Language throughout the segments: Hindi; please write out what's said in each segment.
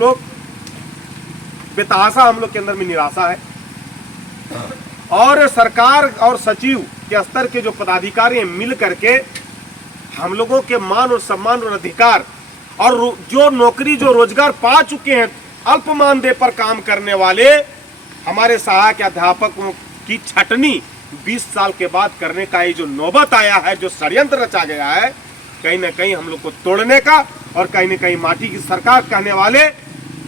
लोग बेतहाशा हम लोग के अंदर में निराशा है और सरकार और सचिव के स्तर के जो पदाधिकारी मिल करके हम लोगों के मान और सम्मान और अधिकार और जो नौकरी जो रोजगार पा चुके हैं अल्प मानदेय पर काम करने वाले हमारे सहायक अध्यापकों की छटनी 20 साल के बाद करने का ये जो नौबत आया है, जो षड्यंत्र रचा गया है, कहीं ना कहीं हम लोग को तोड़ने का और कहीं ना कहीं माटी की सरकार कहने वाले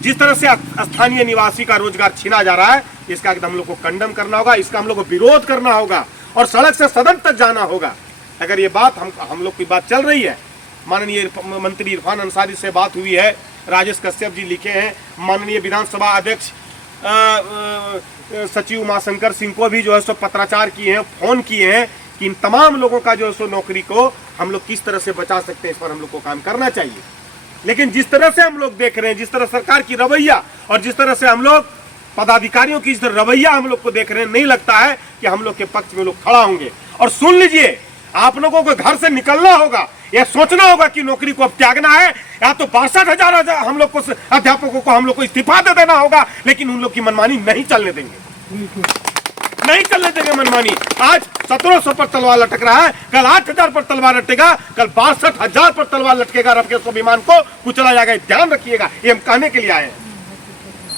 जिस तरह से स्थानीय निवासी का रोजगार छीना जा रहा है, इसका हम लोग को कंडम करना होगा, इसका हम लोग को विरोध करना होगा और सड़क से सदन तक जाना होगा। अगर ये बात हम लोग की बात चल रही है, माननीय मंत्री इरफान अंसारी से बात हुई है, राजेश कश्यप जी लिखे हैं, माननीय विधानसभा अध्यक्ष सचिव उमाशंकर सिंह को भी जो है सो पत्राचार किए हैं, फोन किए हैं कि इन तमाम लोगों का जो है सो नौकरी को हम लोग किस तरह से बचा सकते हैं, इस पर हम लोग को काम करना चाहिए। लेकिन जिस तरह से हम लोग देख रहे हैं, जिस तरह सरकार की रवैया और जिस तरह से हम लोग पदाधिकारियों की रवैया हम लोग को देख रहे हैं, नहीं लगता है कि हम लोग के पक्ष में लोग खड़ा होंगे। और सुन लीजिए, आप लोगों को घर से निकलना होगा, यह सोचना होगा कि नौकरी को अब त्यागना है, या तो 62,000 हम लोग को अध्यापकों को हम लोग को इस्तीफा दे देना होगा। लेकिन उन लोग की मनमानी नहीं चलने देंगे, नहीं चलने देंगे मनमानी। आज 1700 पर तलवार लटक रहा है, कल 8,000 पर तलवार लटकेगा, कल 62,000 पर तलवार लटकेगा। रब के स्वाभिमान को कुचला जाएगा, ध्यान रखिएगा। ये हम कहने के लिए आए हैं।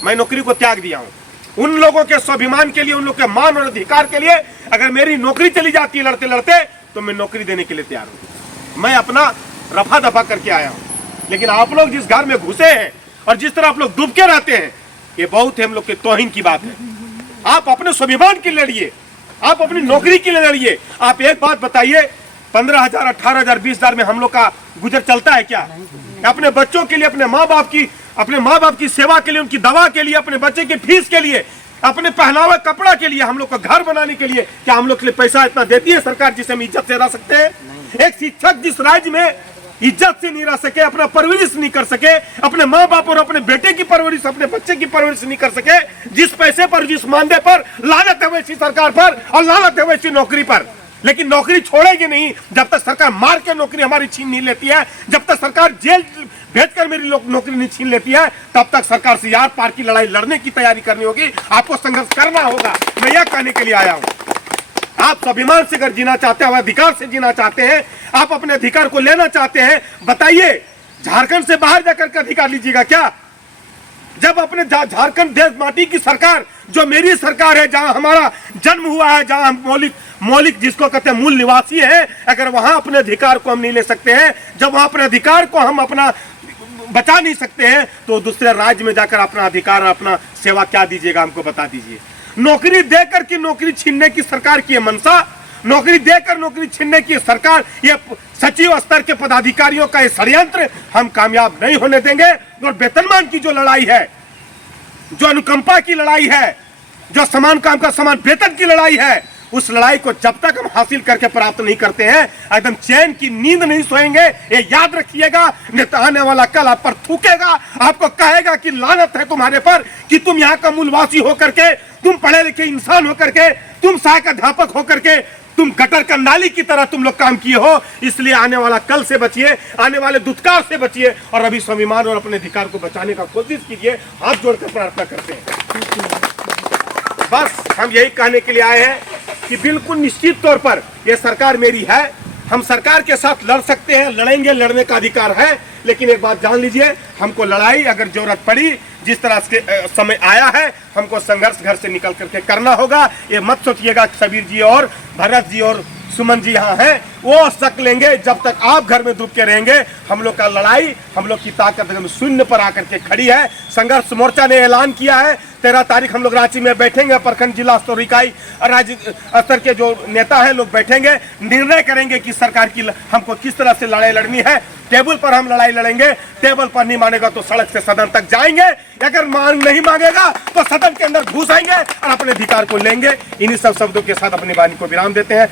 मैं नौकरी को त्याग दिया हूं उन लोगों के स्वाभिमान के लिए, उन लोग के मान और अधिकार के लिए। अगर मेरी नौकरी चली जाती है लड़ते लड़ते, तो मैं नौकरी देने के लिए तैयार हूं। मैं अपना रफा दफा करके आया हूं। लेकिन आप लोग जिस घर में घुसे हैं और जिस तरह आप लोग डूब के रहते हैं, ये बहुत हम लोग के तौहीन की बात है। आप अपने स्वाभिमान के लिए लड़िए, आप अपनी नौकरी के लिए लड़िए। आप एक बात बताइए, 15,000, 18,000, 20,000 में हम लोग का गुजर चलता है क्या? अपने बच्चों के लिए, अपने माँ बाप की सेवा के लिए, उनकी दवा के लिए, अपने बच्चे की फीस के लिए, अपने पहनावा कपड़ा के लिए, हम लोग को घर बनाने के लिए, क्या हम लोग के लिए पैसा इतना देती है सरकार जिसे हम इज्जत से रह सकते हैं? एक शिक्षक जिस राज्य में इज्जत से नहीं रह सके, अपना परवरिश नहीं कर सके, अपने माँ बाप और अपने बेटे की परवरिश, अपने बच्चे की परवरिश नहीं कर सके, जिस पैसे पर, जिस मानदेय पर लानत है वैसी सरकार पर और लानत है वैसी नौकरी पर। लेकिन नौकरी छोड़ेगी नहीं जब तक सरकार मार के नौकरी हमारी छीन नहीं लेती है, जब तक सरकार जेल भेजकर मेरी नौकरी नहीं छीन लेती है, तब तक सरकार से यार पार की लड़ाई लड़ने की तैयारी करनी होगी। आपको संघर्ष करना होगा। मैं यह कहने के लिए आया हूं, आप स्वाभिमान से अगर जीना चाहते हैं, अधिकार से जीना चाहते हैं, आप अपने अधिकार को लेना चाहते हैं, बताइए झारखंड से बाहर जाकर के अधिकार लीजिएगा क्या? जब अपने झारखंड देश माटी की सरकार, जो मेरी सरकार है, जहां हमारा जन्म हुआ है, जहां हम मौलिक जिसको कहते हैं मूल निवासी है, अगर वहां अपने अधिकार को हम नहीं ले सकते हैं, जब वहां अपने अधिकार को हम अपना बचा नहीं सकते हैं, तो दूसरे राज्य में जाकर अपना अधिकार, अपना सेवा क्या दीजिएगा? हमको बता दीजिए। नौकरी देकर की नौकरी छीनने की सरकार की मनसा, नौकरी देकर नौकरी छीनने की सरकार, ये सचिव स्तर के पदाधिकारियों का ये षड्यंत्र हम कामयाब नहीं होने देंगे। और वेतनमान की जो लड़ाई है, जो अनुकंपा की लड़ाई है, जो समान काम का समान वेतन की लड़ाई है, उस लड़ाई को जब तक हम हासिल करके प्राप्त नहीं करते हैं, एकदम चैन की नींद नहीं सोएंगे। ये याद रखिएगा, नेता आने वाला कल आप पर थूकेगा, आपको कहेगा कि लानत है तुम्हारे पर कि तुम यहाँ का मूलवासी होकर के, तुम पढ़े लिखे इंसान होकर के, तुम सहायक अध्यापक होकर के, तुम गटर का नाली की तरह तुम लोग काम किए हो। इसलिए आने वाला कल से बचिए, आने वाले दुत्कार से बचिए और अभी स्वाभिमान और अपने अधिकार को बचाने का कोशिश कीजिए। हाथ जोड़कर प्रार्थना करते हैं। बस हम यही कहने के लिए आए हैं कि बिल्कुल निश्चित तौर पर यह सरकार मेरी है, हम सरकार के साथ लड़ सकते हैं, लड़ेंगे, लड़ने का अधिकार है। लेकिन एक बात जान लीजिए, हमको लड़ाई अगर जरूरत पड़ी, जिस तरह के समय आया है, हमको संघर्ष घर से निकल करके करना होगा। ये मत सोचिएगा सबीर जी और भरत जी और सुमन जी यहाँ हैं, वो शक लेंगे जब तक आप घर में डूब के रहेंगे। हम लोग का लड़ाई, हम लोग की ताकत एकदम शून्य पर आकर के खड़ी है। संघर्ष मोर्चा ने ऐलान किया है, 13 तारीख हम लोग रांची में बैठेंगे, प्रखंड जिला स्तर इकाई राज्य स्तर के जो नेता हैं लोग बैठेंगे, निर्णय करेंगे कि सरकार की हमको किस तरह से लड़ाई लड़नी है। टेबल पर हम लड़ाई लड़ेंगे, टेबल पर नहीं मानेगा तो सड़क से सदन तक जाएंगे, अगर नहीं मांगेगा तो सदन के अंदर घुस आएंगे और अपने अधिकार को लेंगे। इन्हीं सब शब्दों के साथ अपनी वाणी को विराम देते हैं।